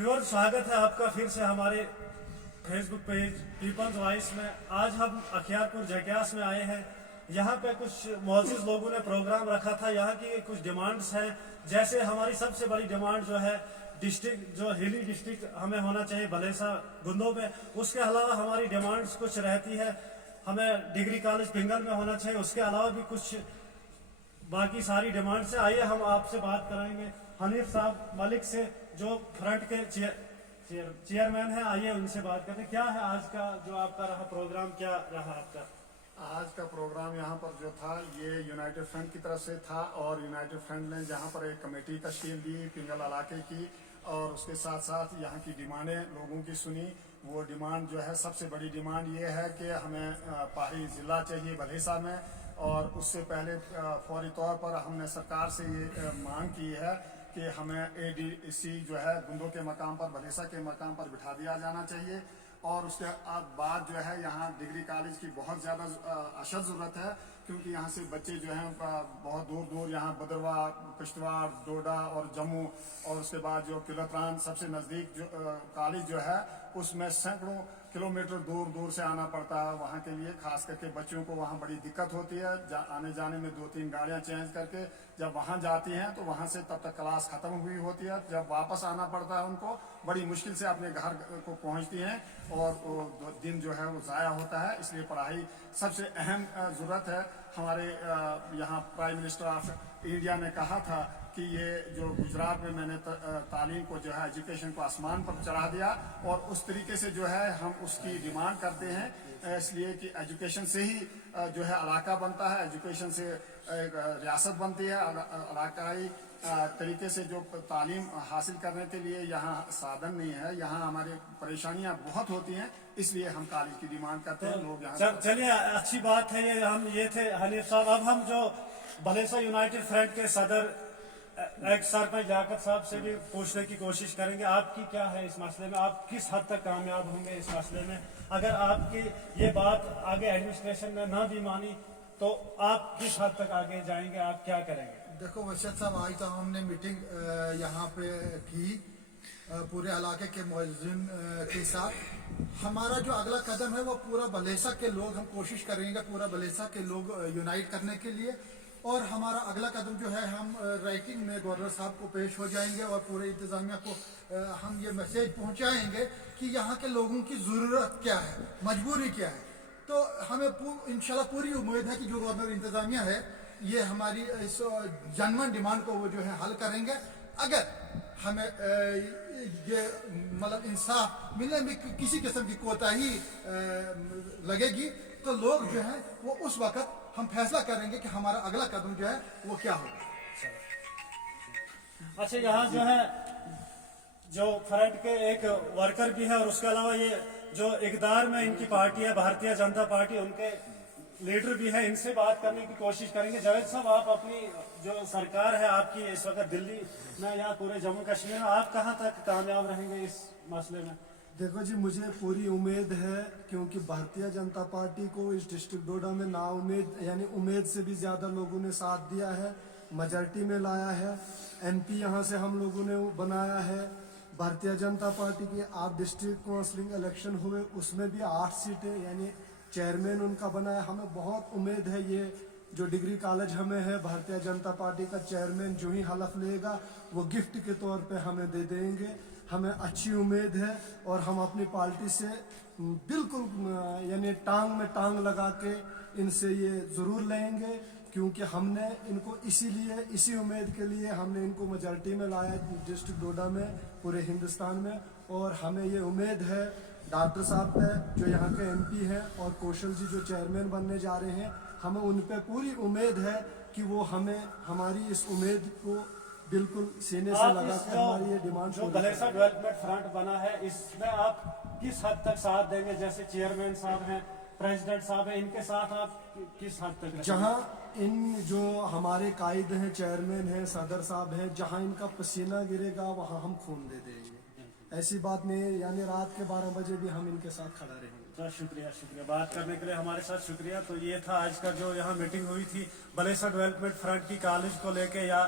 Viewer, स्वागत है आपका फिर से हमारे फेसबुक पेज पीपल्स वॉइस में। आज हम अखियारपुर जग्यास में आए हैं। यहाँ पे कुछ मोअज़्ज़िज़ लोगों ने प्रोग्राम रखा था। यहाँ की कुछ डिमांड्स हैं, जैसे हमारी सबसे बड़ी डिमांड जो है डिस्ट्रिक्ट, जो हिली डिस्ट्रिक्ट हमें होना चाहिए भलेसा गुंदों में। उसके अलावा हमारी डिमांड्स कुछ रहती है, हमें डिग्री कॉलेज पिंगल में होना चाहिए। उसके अलावा भी कुछ बाकी सारी डिमांड से। आइए हम आपसे बात कराएंगे हनीफ साहब मलिक से, जो फ्रंट के चेयरमैन हैं। आइए उनसे बात करते हैं। क्या है आज का जो आपका रहा प्रोग्राम, क्या रहा आपका? आज का प्रोग्राम यहाँ पर जो था ये यूनाइटेड फ्रंट की तरफ से था, और यूनाइटेड फ्रंट ने जहाँ पर एक कमेटी तश्कील दी पिंगल इलाके की, और उसके साथ साथ यहाँ की डिमांडें लोगों की सुनी। वो डिमांड जो है, सबसे बड़ी डिमांड ये है कि हमें पहाड़ी ज़िला चाहिए भलेसा में, और उससे पहले फौरी तौर पर हमने सरकार से ये मांग की है कि हमें ADC जो है गुंदों के मकाम पर, भलेसा के मकाम पर बिठा दिया जाना चाहिए। और उसके बाद जो है यहाँ डिग्री कॉलेज की बहुत ज़्यादा अशद ज़रूरत है, क्योंकि यहाँ से बच्चे जो हैं बहुत दूर दूर, यहाँ बदरवा, किश्तवाड़, डोडा और जम्मू, और उसके बाद जो किलोत्रान सबसे नज़दीक जो कॉलेज जो है, उसमें सैकड़ों किलोमीटर दूर दूर से आना पड़ता है वहाँ के लिए। खास करके बच्चों को वहाँ बड़ी दिक्कत होती है, आने जाने में 2-3 गाड़ियाँ चेंज करके जब वहाँ जाती हैं तो वहाँ से तब तक क्लास ख़त्म हुई होती है। जब वापस आना पड़ता है उनको, बड़ी मुश्किल से अपने घर को पहुँचती हैं, और वो दिन जो है वो ज़ाया होता है। इसलिए पढ़ाई सबसे अहम ज़रूरत है। हमारे यहाँ प्राइम मिनिस्टर ऑफ इंडिया ने कहा था कि ये जो गुजरात में मैंने तालीम को जो है, एजुकेशन को आसमान पर चढ़ा दिया, और उस तरीके से जो है हम उसकी डिमांड करते हैं, इसलिए कि एजुकेशन से ही जो है इलाका बनता है, एजुकेशन से एक रियासत बनती है। इलाकाई तरीके से जो तालीम हासिल करने के लिए यहाँ साधन नहीं है, यहाँ हमारी परेशानियाँ बहुत होती हैं, इसलिए हम कॉलेज की डिमांड करते हैं। लोग यहाँ चलिए, अच्छी बात है। ये थे हनीफ साहब। अब हम जो भलेसा यूनाइटेड फ्रंट के सदर एक सरपंच लियाकत साहब से भी पूछने की कोशिश करेंगे, आपकी क्या है इस मसले में, आप किस हद तक कामयाब होंगे इस मसले में? अगर आपकी ये बात आगे एडमिनिस्ट्रेशन ने ना भी मानी तो आप किस हद तक आगे जाएंगे, आप क्या करेंगे? देखो वशद साहब, आज तो हमने मीटिंग यहाँ पे की पूरे इलाके के मुअज़्ज़िन के साथ। हमारा जो अगला कदम है वो पूरा भलेसा के लोग, हम कोशिश करेंगे पूरा भलेसा के लोग यूनाइट करने के लिए। और हमारा अगला कदम जो है, हम राइटिंग में गवर्नर साहब को पेश हो जाएंगे और पूरे इंतज़ामिया को हम ये मैसेज पहुंचाएंगे कि यहाँ के लोगों की ज़रूरत क्या है, मजबूरी क्या है। तो हमें इंशाल्लाह पूरी उम्मीद है कि जो गवर्नर इंतज़ामिया है ये हमारी इस जनमन डिमांड को वो जो है हल करेंगे। अगर हमें ये मतलब इंसाफ मिलने में किसी किस्म की कोताही लगेगी तो लोग जो है वो उस वक्त हम फैसला करेंगे कि हमारा अगला कदम जो है वो क्या होगा। अच्छा, यहाँ जो है जो फ्रंट के एक वर्कर भी है, और उसके अलावा ये जो इक़्तिदार में इनकी पार्टी है भारतीय जनता पार्टी, उनके लीडर भी है। इनसे बात करने की कोशिश करेंगे। जावेद साहब, आप अपनी जो सरकार है आपकी इस वक्त दिल्ली में या पूरे जम्मू कश्मीर में, आप कहाँ तक कामयाब रहेंगे इस मसले में? देखो जी, मुझे पूरी उम्मीद है, क्योंकि भारतीय जनता पार्टी को इस डिस्ट्रिक्ट डोडा में नाउम्मीद यानी उम्मीद से भी ज़्यादा लोगों ने साथ दिया है, मेजॉरिटी में लाया है। MP यहाँ से हम लोगों ने बनाया है। भारतीय जनता पार्टी की आप डिस्ट्रिक्ट काउंसिलिंग इलेक्शन हुए, उसमें भी 8 सीटें यानी चेयरमैन उनका बनाया। हमें बहुत उम्मीद है ये जो डिग्री कॉलेज हमें है, भारतीय जनता पार्टी का चेयरमैन जो ही हलफ लेगा वो गिफ्ट के तौर पे हमें दे देंगे। हमें अच्छी उम्मीद है, और हम अपनी पार्टी से बिल्कुल यानी टांग में टांग लगा के इनसे ये ज़रूर लेंगे, क्योंकि हमने इनको इसीलिए, इसी उम्मीद के लिए हमने इनको मेजॉरिटी में लाया डिस्ट्रिक्ट डोडा में, पूरे हिंदुस्तान में। और हमें ये उम्मीद है डॉक्टर साहब पे जो यहाँ के MP हैं, और कौशल जी जो चेयरमैन बनने जा रहे हैं, हमें उन पे पूरी उम्मीद है कि वो हमें हमारी इस उम्मीद को बिल्कुल सीने से लगा के हमारी ये डिमांड जो भलेसा डेवलपमेंट फ्रंट बना है, इसमें आप किस हद तक साथ देंगे? जैसे चेयरमैन साहब हैं, प्रेसिडेंट साहब हैं, इनके साथ आप किस हद तक? जहां इन जो हमारे कायद हैं, चेयरमैन हैं, सदर साहब हैं, जहां इनका पसीना गिरेगा वहां हम खून दे देंगे। ऐसी बात नहीं है, यानी रात के 12 बजे भी हम इनके साथ खड़ा रहेंगे। तो शुक्रिया बात करने के लिए हमारे साथ शुक्रिया। तो ये था आज का जो यहाँ मीटिंग हुई थी भलेसा डेवलपमेंट फ्रंट की कॉलेज को लेके या